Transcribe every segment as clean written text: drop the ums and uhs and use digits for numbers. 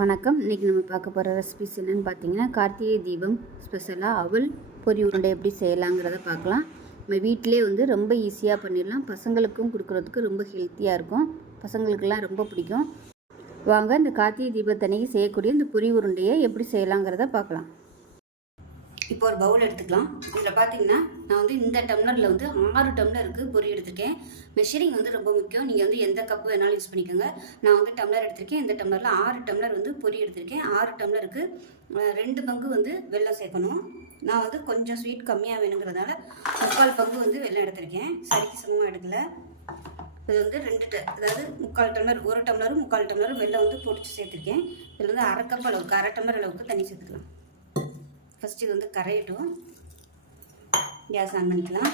வணக்கம். இன்றைக்கி நம்ம பார்க்க போகிற ரெசிபிஸ் என்னென்னு பார்த்தீங்கன்னா, கார்த்திகை தீபம் ஸ்பெஷலாக அவல் பொரி உருண்டை எப்படி செய்யலாங்கிறத பார்க்கலாம். நம்ம வீட்டிலே ரொம்ப ஈஸியாக பண்ணிடலாம். பசங்களுக்கும் கொடுக்குறதுக்கு ரொம்ப ஹெல்த்தியாக இருக்கும். பசங்களுக்கெல்லாம் ரொம்ப பிடிக்கும். வாங்க இந்த கார்த்திகை தீபத்தன்னைக்கு செய்யக்கூடிய இந்த பொரி உருண்டையை எப்படி செய்யலாங்கிறத பார்க்கலாம். இப்போ ஒரு பவுல் எடுத்துக்கலாம். இதில் பார்த்தீங்கன்னா நான் இந்த டம்ளரில் 6 டம்ளருக்கு பொரி எடுத்திருக்கேன். மெஷரிங் ரொம்ப முக்கியம். நீங்கள் எந்த கப்பு வேணாலும் யூஸ் பண்ணிக்கோங்க. நான் டம்ளர் எடுத்திருக்கேன். இந்த டம்ளரில் 6 டம்ளர் பொரி எடுத்திருக்கேன். 6 டம்ளருக்கு 2 பங்கு வெல்லம் சேர்க்கணும். நான் கொஞ்சம் ஸ்வீட் கம்மியாக வேணுங்கிறதால 3/4 பங்கு வெல்லம் எடுத்திருக்கேன். சரிக்கு சமமாக எடுக்கல. இது 2 அதாவது 3/4 டம்ளர், 1 டம்ளரும் 3/4 டம்ளரும் வெல்லம் பொடிச்சு சேர்த்துருக்கேன். இதில் 1/2 கப் அளவுக்கு, 1/2 டம்ளர் அளவுக்கு தண்ணி சேர்த்துக்கலாம். ஃபஸ்ட்டு இது கரையட்டும். கேஸ் ஆன் பண்ணிக்கலாம்.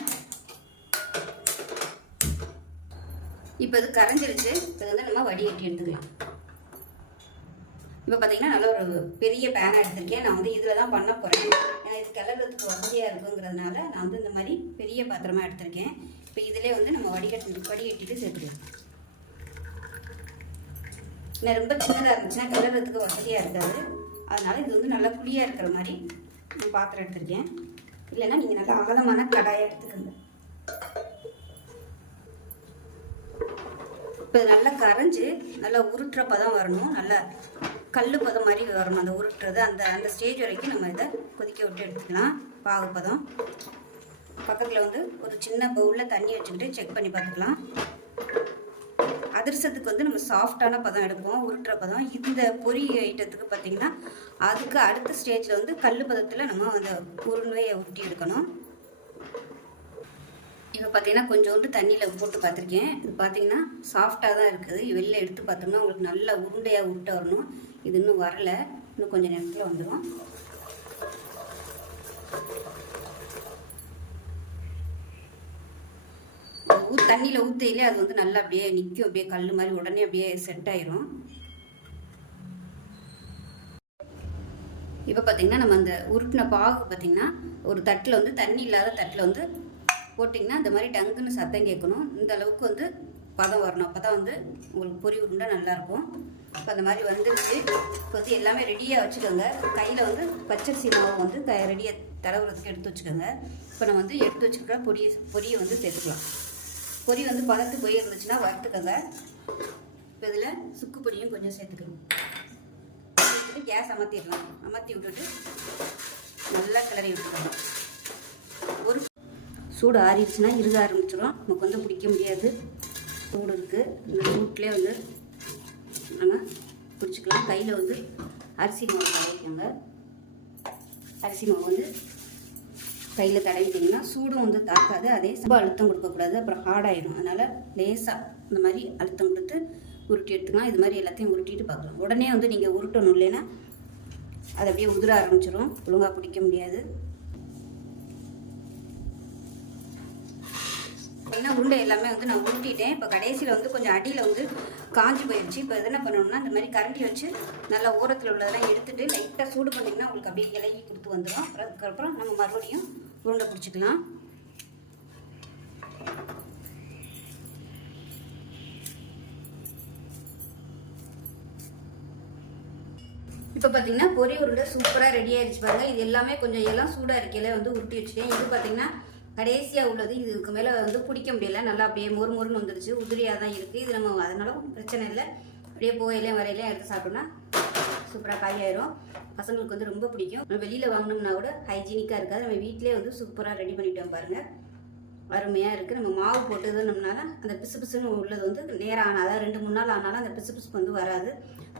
இப்போ இது கரைஞ்சிருச்சு. இப்போ நம்ம வடிகட்டி எடுத்துக்கலாம். இப்போ பார்த்தீங்கன்னா நல்லா ஒரு பெரிய பேனை எடுத்திருக்கேன். நான் இதில் தான் பண்ண போகிறேன். ஏன்னா இது கிளறதுக்கு வசதியாக இருக்குங்கிறதுனால நான் இந்த மாதிரி பெரிய பாத்திரமாக எடுத்திருக்கேன். இப்போ இதிலே நம்ம வடிகட்டிட்டு சேர்த்துக்கலாம். ஏன்னா ரொம்ப சின்னதாக இருந்துச்சுன்னா கிளறதுக்கு வசதியாக இருக்காது. அதனால் இது நல்லா குழியாக இருக்கிற மாதிரி நான் பாத்திரம் எடுத்திருக்கேன். இல்லைன்னா நீங்கள் நல்லா அகலமான கடாயை எடுத்துக்கோங்க. இப்போ இது நல்லா கரைஞ்சி நல்லா உருட்டுற பதம் வரணும். நல்லா கல் பதம் மாதிரி வரணும். அந்த உருட்டுறது அந்த ஸ்டேஜ் வரைக்கும் நம்ம இதை கொதிக்க விட்டு எடுத்துக்கலாம். பாகு பதம். பக்கத்தில் ஒரு சின்ன பவுலில் தண்ணி வச்சுக்கிட்டு செக் பண்ணி பார்த்துக்கலாம். அதிரசத்துக்கு நம்ம சாஃப்டான பதம் எடுப்போம், உருட்டுற பதம். இந்த பொரி ஐட்டத்துக்கு பார்த்திங்கன்னா அதுக்கு அடுத்த ஸ்டேஜில் கல் பதத்தில் நம்ம அந்த உருண்டையை உருட்டி எடுக்கணும். இப்போ பார்த்திங்கன்னா கொஞ்சோண்டு தண்ணியில் போட்டு பார்த்துருக்கேன். இது பார்த்திங்கன்னா சாஃப்டாக தான் இருக்குது. வெளில எடுத்து பார்த்தோம்னா உங்களுக்கு நல்லா உருண்டையாக உருட்ட வரணும். இது இன்னும் வரலை. இன்னும் கொஞ்சம் நேரத்தில் வந்துடும். தண்ணியில் ஊற்றையிலே அது நல்லா அப்படியே நிற்கும். அப்படியே கல் மாதிரி உடனே அப்படியே செட் ஆயிரும். இப்போ பார்த்தீங்கன்னா நம்ம அந்த உருட்டின பாகு பார்த்தீங்கன்னா ஒரு தட்டில் தண்ணி இல்லாத தட்டில் போட்டிங்கன்னா இந்த மாதிரி டங்குன்னு சத்தம் கேட்கணும். இந்த அளவுக்கு பதம் வரணும். அப்போ தான் உங்களுக்கு பொரி உருண்டை நல்லாயிருக்கும். இப்போ அந்த மாதிரி வந்துருச்சு. இப்போ எல்லாமே ரெடியாக வச்சுக்கோங்க. கையில் பச்சரிசி மாவு ரெடியாக தடவுறதுக்கு எடுத்து வச்சுக்கோங்க. இப்போ நம்ம எடுத்து வச்சுருக்கிற பொரியை சேர்த்துக்கலாம். பொரி பதத்து போய் இருந்துச்சுன்னா வறுத்துக்கோங்க. இப்போ இதில் சுக்கு பொடியும் கொஞ்சம் சேர்த்துக்கணும். சேர்த்துட்டு கேஸ் அமர்த்திடலாம். அமர்த்தி விட்டுட்டு நல்லா கிளறி விட்டுக்கோங்க. ஒரு சூடு ஆறிடுச்சுன்னா இருக ஆரம்பிச்சிடும். நமக்கு பிடிக்க முடியாது. சூடு இருக்குது. இந்த சூட்லேயே நம்ம பிடிச்சிக்கலாம். கையில் அரிசி மாவு தடவிக்கோங்க. அரிசி மாவு கையில் தடவிட்டிங்கன்னா சூடும் தாக்காது. அதே ரொம்ப அழுத்தம் கொடுக்கக்கூடாது, அப்புறம் ஹார்டாயிடும். அதனால் லேசாக இந்த மாதிரி அழுத்தம் கொடுத்து உருட்டி எடுத்துக்கலாம். இது மாதிரி எல்லாத்தையும் உருட்டிட்டு பார்க்கலாம். உடனே நீங்கள் உருட்டணும், இல்லைன்னா அது அப்படியே உதிர ஆரம்பிச்சிடும். ஒழுங்காக பிடிக்க முடியாது. ஏன்னா உருண்டை எல்லாமே நான் உருட்டிட்டேன். இப்போ கடைசியில் கொஞ்சம் அடியில் காஞ்சி போயிடுச்சு. இப்போ என்ன பண்ணணும்னா இந்த மாதிரி கரண்டி வச்சு நல்லா ஓரத்தில் உள்ளதெல்லாம் எடுத்துகிட்டு லைட்டாக சூடு பண்ணிங்கன்னா உங்களுக்கு அப்படியே இலகி கொடுத்து வந்துடும். அதுக்கப்புறம் நம்ம மறுபடியும் உருண்டை பிடிச்சிக்கலாம். இப்போ பார்த்தீங்கன்னா பொரி உருண்டை சூப்பராக ரெடி ஆகிடுச்சு பாருங்கள். இது எல்லாமே கொஞ்சம் எல்லாம் சூடாக இருக்கையில் உருட்டி வச்சுட்டேன். இது பார்த்தீங்கன்னா கடைசியாக உள்ளது. இதுக்கு மேலே பிடிக்க முடியல. நல்லா அப்படியே மொறுன்னு வந்துடுச்சு. உதிரியாக தான் இருக்குது. இது நம்ம அதனால பிரச்சனை இல்லை. அப்படியே போயிலையும் வரையிலையும் எடுத்து சாப்பிட்டோம்னா சூப்பராக காயாயிரும். பசங்களுக்கு ரொம்ப பிடிக்கும். நம்ம வெளியில் வாங்கினோம்னா கூட ஹைஜீனிக்காக இருக்காது. நம்ம வீட்டிலே சூப்பராக ரெடி பண்ணிட்டோம் பாருங்கள். அருமையாக இருக்குது. நம்ம மாவு போட்டுதுனோம்னால அந்த பிசு பிசுன்னு உள்ளது நேரம் ஆனால், அதாவது 2-3 நாள் ஆனாலும் அந்த பிசு பிசுப்பு வராது.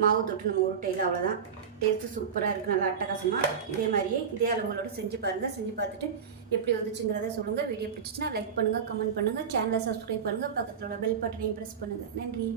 மாவு தொட்டு நம்ம உருட்டையில் அவ்வளோதான். டேஸ்ட்டு சூப்பராக இருக்குது. நல்லா அட்டகாசமாக. இதே மாதிரியே இதே அளவுகளோடு செஞ்சு பாருங்கள். செஞ்சு பார்த்துட்டு எப்படி வந்துச்சுங்கிறத சொல்லுங்கள். வீடியோ பிடிச்சிச்சுன்னா லைக் பண்ணுங்கள், கமெண்ட் பண்ணுங்கள், சேனலை சப்ஸ்கிரைப் பண்ணுங்கள், பக்கத்தில் உள்ள பெல் பட்டனையும் ப்ரெஸ் பண்ணுங்கள். நன்றி.